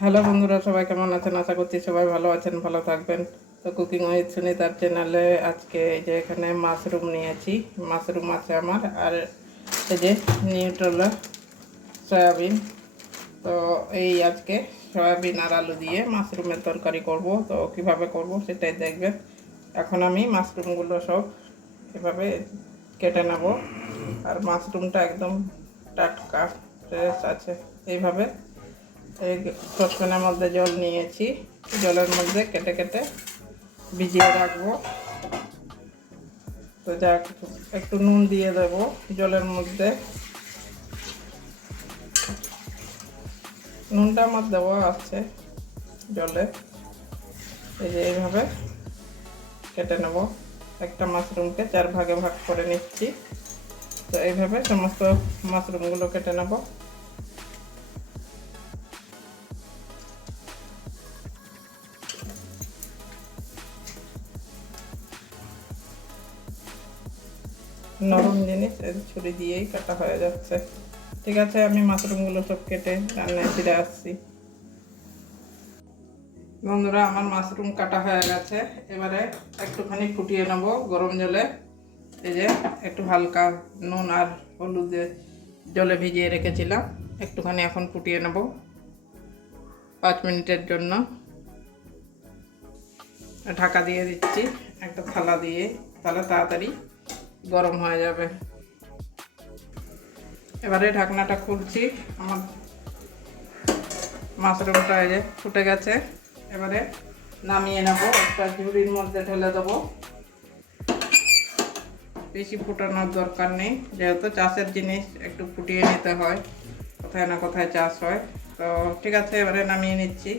Hello বন্ধুরা, সবাই কেমন আছেন? আশা করছি সবাই ভালো আছেন, ভালো থাকবেন। তো কুকিং উইথ সুনিতার চ্যানেলে আজকে এই যে এখানে মাশরুম নিয়েছি। মাশরুম আছে আমার, আর এই যে নিউট্রোলা সয়াবিন। তো এই আজকে সয়াবিন আর আলু দিয়ে মাশরুমের তরকারি করব। তো কীভাবে করব সেটাই দেখবেন। এখন আমি মাশরুমগুলো সব এভাবে কেটে নেব। আর মাশরুমটা একদম টাটকা ফ্রেশ আছে। এইভাবে এই সসপ্যানের মধ্যে জল নিয়েছি। জলের মধ্যে কেটে কেটে ভিজিয়ে রাখব। তো যাক, একটু নুন দিয়ে দেবো জলের মধ্যে। নুনটা আমার দেওয়া আছে জলে। এই যে এইভাবে কেটে নেব। একটা মাশরুমকে চার ভাগে ভাগ করে নিচ্ছি। তো এইভাবে সমস্ত মাশরুমগুলো কেটে নেব। নরম জিনিস ছুরি দিয়েই কাটা হয়ে যাচ্ছে। ঠিক আছে, আমি মাশরুমগুলো সব কেটে রান্নায় ফিরে আসছি। বন্ধুরা, আমার মাশরুম কাটা হয়ে গেছে। এবারে একটুখানি ফুটিয়ে নেব গরম জলে। এই যে একটু হালকা নুন আর হলুদ জলে ভিজিয়ে রেখেছিলাম। একটুখানি এখন ফুটিয়ে নেব পাঁচ মিনিটের জন্য। ঢাকা দিয়ে দিচ্ছি একটা থালা দিয়ে। তাহলে তাড়াতাড়ি গরম হয়ে যাবে। এবারে ঢাকনাটা খুলছি, আমার মাশরুমটা এই যে ফুটে গেছে। এবারে নামিয়ে নেব, একটা ঝুড়ির মধ্যে ঢেলে দেবো। বেশি ফুটানোর দরকার নেই, যেহেতু চাষের জিনিস একটু ফুটিয়ে নিতে হয়, কোথায় না কোথায় চাষ হয়। তো ঠিক আছে, এবারে নামিয়ে নিচ্ছি।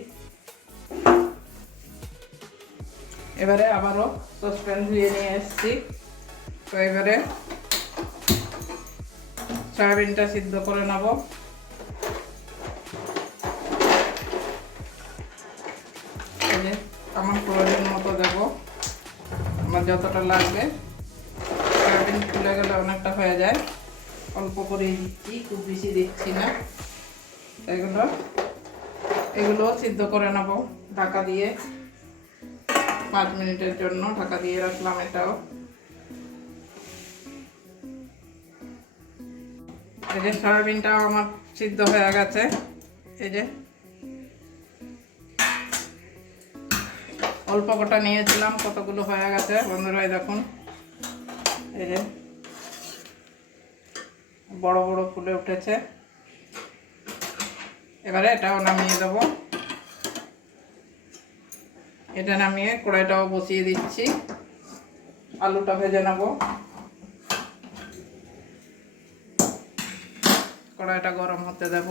এবারে আবারও সসপ্যান ধুয়ে নিয়ে এসেছি। তো এবারে সয়াবিনটা সিদ্ধ করে নেব। আমার প্রয়োজন মতো দেবো। আমার যতটা লাগবে। সয়াবিন ফুলে গেলে অনেকটা হয়ে যায়। অল্প করে দিচ্ছি, খুব বেশি দিচ্ছি না। এগুলো এগুলো সিদ্ধ করে নেব। ঢাকা দিয়ে পাঁচ মিনিটের জন্য ঢাকা দিয়ে রাখলাম এটাও। এই যে সয়াবিনটাও আমার সিদ্ধ হয়ে গেছে। এই যে। অল্প কটা নিয়েছিলাম, কতগুলো হয়ে গেছে বন্ধুরাই দেখুন। এই যে। বড় বড় ফুলে উঠেছে। এবারে এটাও নামিয়ে দেবো। এটা নামিয়ে কড়াইটাও বসিয়ে দিচ্ছি। আলুটা ভেজে নেব। কড়াইটা গরম হতে দেব।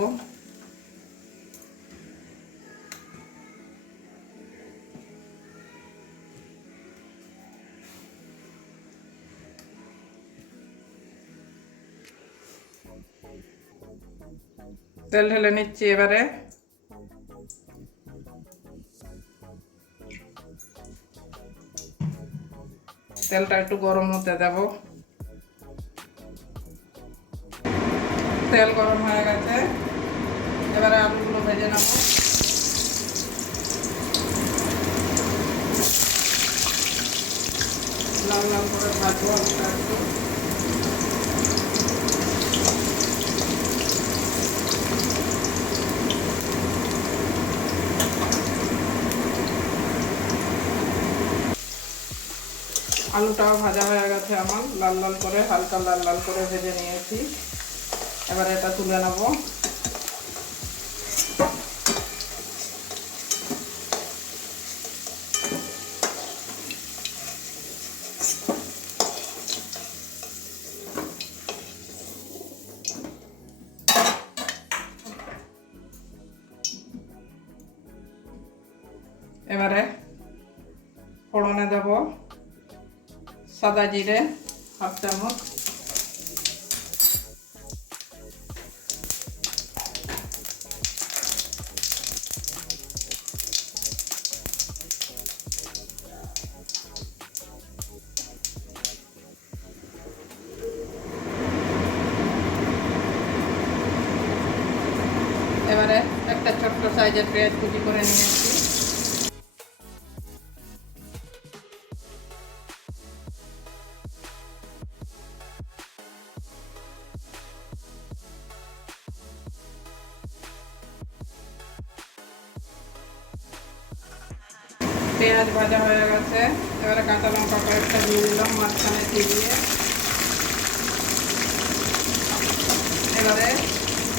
তেল ঢেলে নিচ্ছি এবারে। তেলটা একটু গরম হতে দেবো। তেল গরম হয়ে গেছে। এবারে আলুগুলো ভেজে নেব। লাল লাল করে ভাজবো আলুটা একটু। আলুটাও ভাজা হয়ে গেছে আমার। লাল লাল করে, হালকা লাল লাল করে ভেজে নিয়েছি। এবার এটা তুলে নেব। এবারে ফোড়নে দেব সাদা জিরে হাফ চামচ। এবারে এক একটা ছোট্ট সাইজের পেঁয়াজ কুচি করে নিয়েছি। পেঁয়াজ ভাজা হয়ে গেছে। এবারে কাঁচা লঙ্কা কয়েকটা দিয়ে দিলাম মাঝখানে দিয়ে এবারে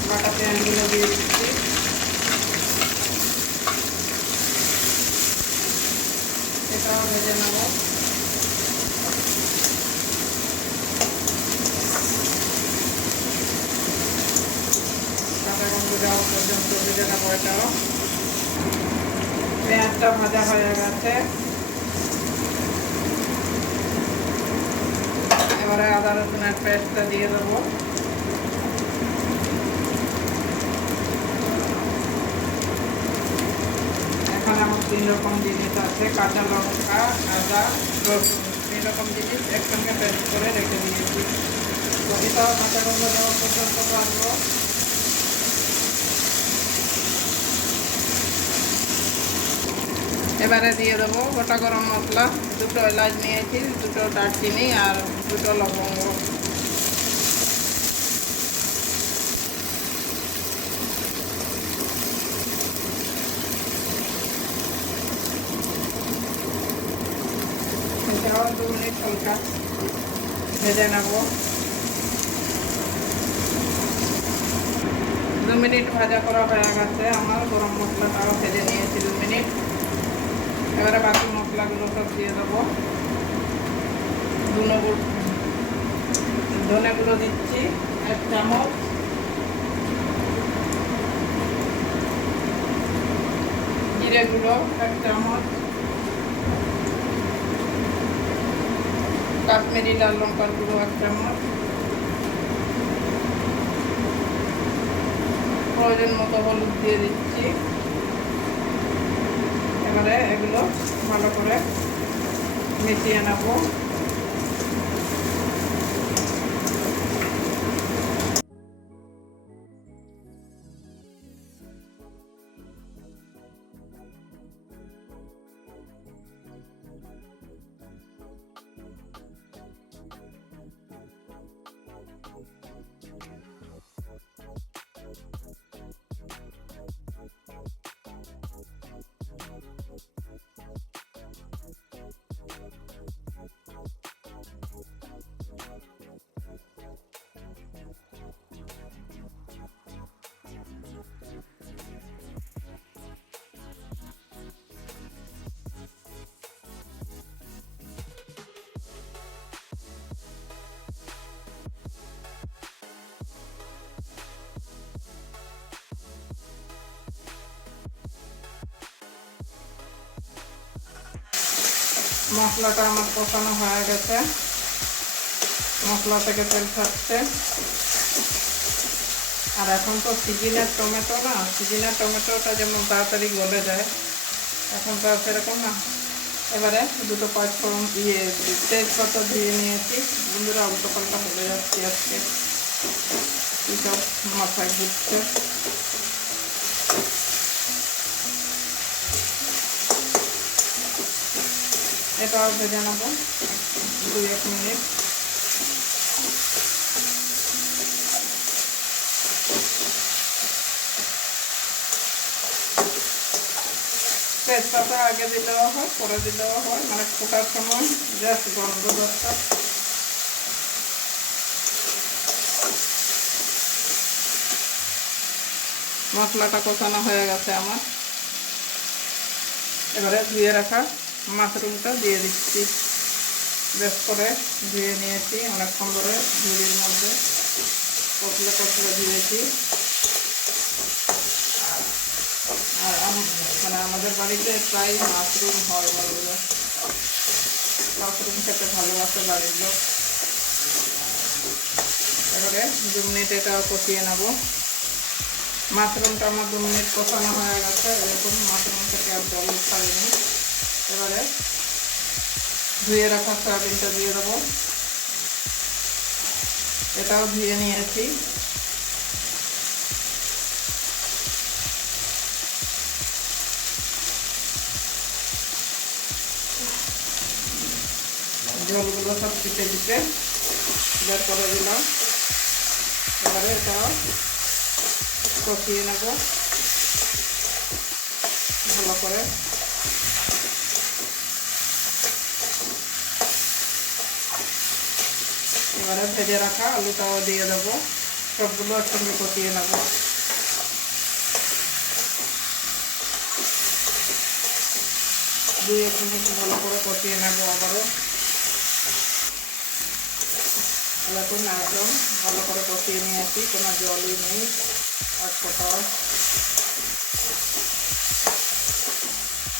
বাটা পেঁয়াজগুলো দিয়ে দিচ্ছি এটাও ভেজে পর্যন্ত ভেজে নেব এটাও পেঁয়াজটা ভাজা হয়ে গেছে এবারে আদা রসুনের পেস্টটা দিয়ে দেবো এখানে আমার তিন রকম জিনিস আছে, কাঁচা লঙ্কা আদা রসুন তিন রকম জিনিস একসঙ্গে পেস্ট করে রেখে দিয়েছি। তো এটাও কাঁচা গন্ধ দেওয়া পর্যন্ত রাখব এবারে দিয়ে দেবো গোটা গরম মশলা। দুটো এলাচ নিয়েছি, দুটো দারচিনি আর দুটো লবঙ্গ। মিনিট হালকা ভেজে নেব। দু মিনিট ভাজা করা হয়ে গেছে। আমার গরম মশলাটাও ভেজে নিয়েছি দু মিনিট। এবারে বাকি মশলাগুলো সব দিয়ে দেবো। ধনে গুঁড়ো ধনে গুঁড়ো দিচ্ছি এক চামচ। জিরে গুঁড়ো এক চামচ। কাশ্মীরি লাল লঙ্কার গুঁড়ো এক চামচ। প্রয়োজন মতো হলুদ দিয়ে দিচ্ছি। এবারে এগুলো ভালো করে মিশিয়ে নেব। মশলাটা আমার কষানো হয়ে গেছে। মশলা থেকে তেল ছাড়ছে। আর এখন তো সিজনের টমেটো না সিজিনের টমেটোটা যেমন তাড়াতাড়ি গলে যায়, এখন তো সেরকম না। এবারে দুটো পাঁচ ফোড়ন দিয়ে তেজপাতা দিয়ে নিয়েছি। বন্ধুরা, উল্টো পাল্টা হয়ে যাচ্ছি আজকে। এইসব মাথায় ঘুরছে। এটাও ভেজে নেব দুই এক মিনিট। তেজপাতা আগে দিলেও হয়, পরে দিলেও হয় মানে ফোটার সময় জাস্ট গন্ধ দরকার। মশলাটা কষানো হয়ে গেছে আমার। এবারে ধুয়ে রাখা মাশরুমটা দিয়ে দিচ্ছি। বেশ করে ধুয়ে নিয়েছি, অনেকক্ষণ ধরে ঝুড়ির মধ্যে কচলে কচলে ধুয়েছি। আর মানে আমাদের বাড়িতে প্রায় মাশরুম হয় বলবে মাশরুম খেতে ভালোবাসে বাড়ির লোক। এবারে দু মিনিট এটাও কষিয়ে নেব। মাশরুমটা আমার দু মিনিট কষানো হয়ে গেছে, এরকম মাশরুম থেকে আর জল ছাড়িনি। এবারে ধুয়ে রাখা সয়াবিনটা দিয়ে দেবো। এটাও ধুয়ে নিয়েছি। জলগুলো সব পিঠে পিঠে বের করে দিলাম। এবারে এটাও কষিয়ে নেব। ভালো করে এবারে ভেজে রাখা আলুটাও দিয়ে দেবো। সবগুলো একসঙ্গে কষিয়ে নেব। দুই, এক মিনিট ভালো করে কষিয়ে নেব আবারও। দেখুন একদম ভালো করে কষিয়ে নিয়ে আসি কোনো জলই নেই, এক কোথাও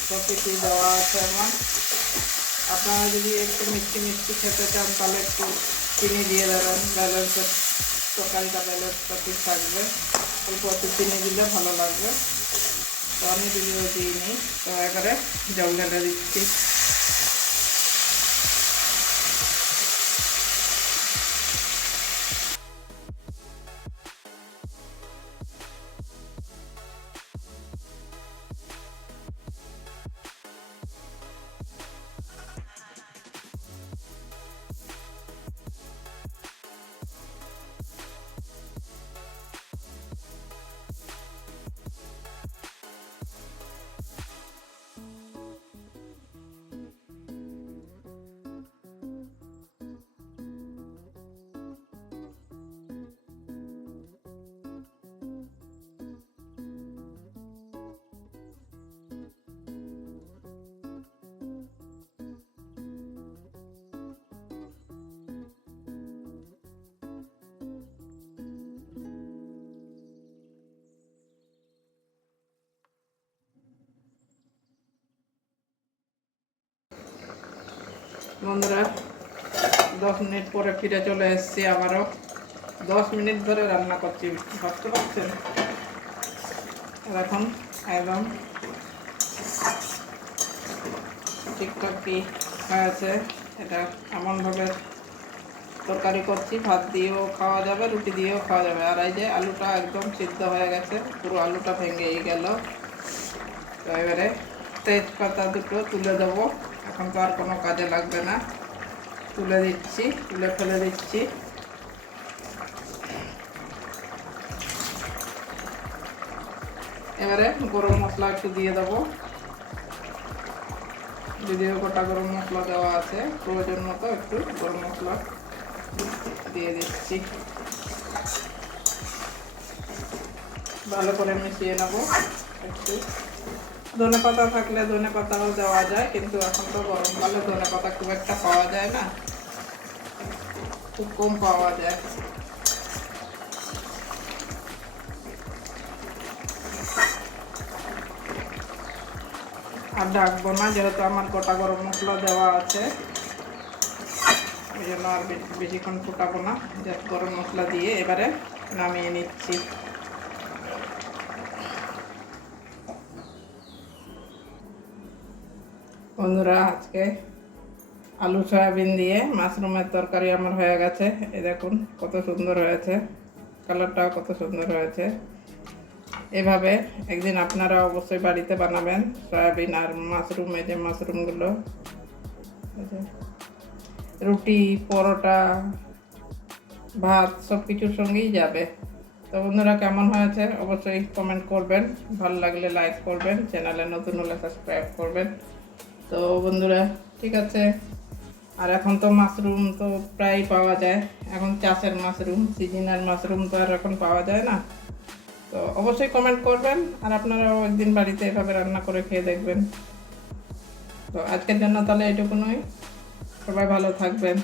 সব দেওয়া আছে আমার। আপনারা যদি একটু মিষ্টি মিষ্টি খেতে চান, তাহলে একটু চিনি দিয়ে দেবেন ব্যালেন্সের তরকারিটা ব্যালেন্সটা ঠিক থাকবে। অল্প একটু চিনি দিলে ভালো লাগবে। তো আমি দিলেও দিইনি, তো এবারে জল ঢেলে দিচ্ছি। বন্ধুরা, দশ মিনিট পরে ফিরে চলে এসেছি আবারও। দশ মিনিট ধরে রান্না করছি ভাবতে পারছেন? এখন একদম ঠিকঠাক কি হয়েছে, এটা এমনভাবে তরকারি করছি, ভাত দিয়েও খাওয়া যাবে, রুটি দিয়েও খাওয়া যাবে। আর এই যে আলুটা একদম সিদ্ধ হয়ে গেছে, পুরো আলুটা ভেঙেই গেল। তো এবারে তেজপাতা দুটো তুলে দেবো। এখন তো আর কোনো কাজে লাগবে না। তুলে দিচ্ছি, তুলে ফেলে দিচ্ছি। এবারে গরম মশলা একটু দিয়ে দেবো। যদিও গোটা গরম মশলা দেওয়া আছে, প্রয়োজন মতো একটু গরম মশলা দিয়ে দিচ্ছি। ভালো করে মিশিয়ে নেব একটু। ধনে পাতা থাকলে ধনে পাতাও দেওয়া যায়, কিন্তু এখন তো গরমকালে ধনে পাতা খুব একটা পাওয়া যায় না। খুব কম পাওয়া যায়। আর ডাকবো না, যেহেতু আমার গোটা গরম মশলা দেওয়া আছে, ওই জন্য আর বেশি- বেশিক্ষণ ফুটাবো না গরম মশলা দিয়ে এবারে নামিয়ে নিচ্ছি। বন্ধুরা, আজকে আলু সয়াবিন দিয়ে মাশরুমের তরকারি আমার হয়ে গেছে। এই দেখুন কত সুন্দর হয়েছে। কালারটাও কত সুন্দর হয়েছে। এভাবে একদিন আপনারা অবশ্যই বাড়িতে বানাবেন সয়াবিন আর মাশরুম যে মাশরুমগুলো। রুটি, পরোটা, ভাত সব কিছুর সঙ্গেই যাবে। তো বন্ধুরা, কেমন হয়েছে? অবশ্যই কমেন্ট করবেন। ভালো লাগলে লাইক করবেন। চ্যানেলে নতুন হলে সাবস্ক্রাইব করবেন। তো বন্ধুরা, ঠিক আছে? আর এখন তো মাশরুম তো প্রায় পাওয়া যায়। এখন চাষের মাশরুম, সিজনাল মাশরুম তো আর এখন পাওয়া যায় না। তো অবশ্যই কমেন্ট করবেন, আর আপনারাও একদিন বাড়িতে এভাবে রান্না করে খেয়ে দেখবেন। তো আজকের জন্য তাহলে এটুকুনই সবাই ভালো থাকবেন।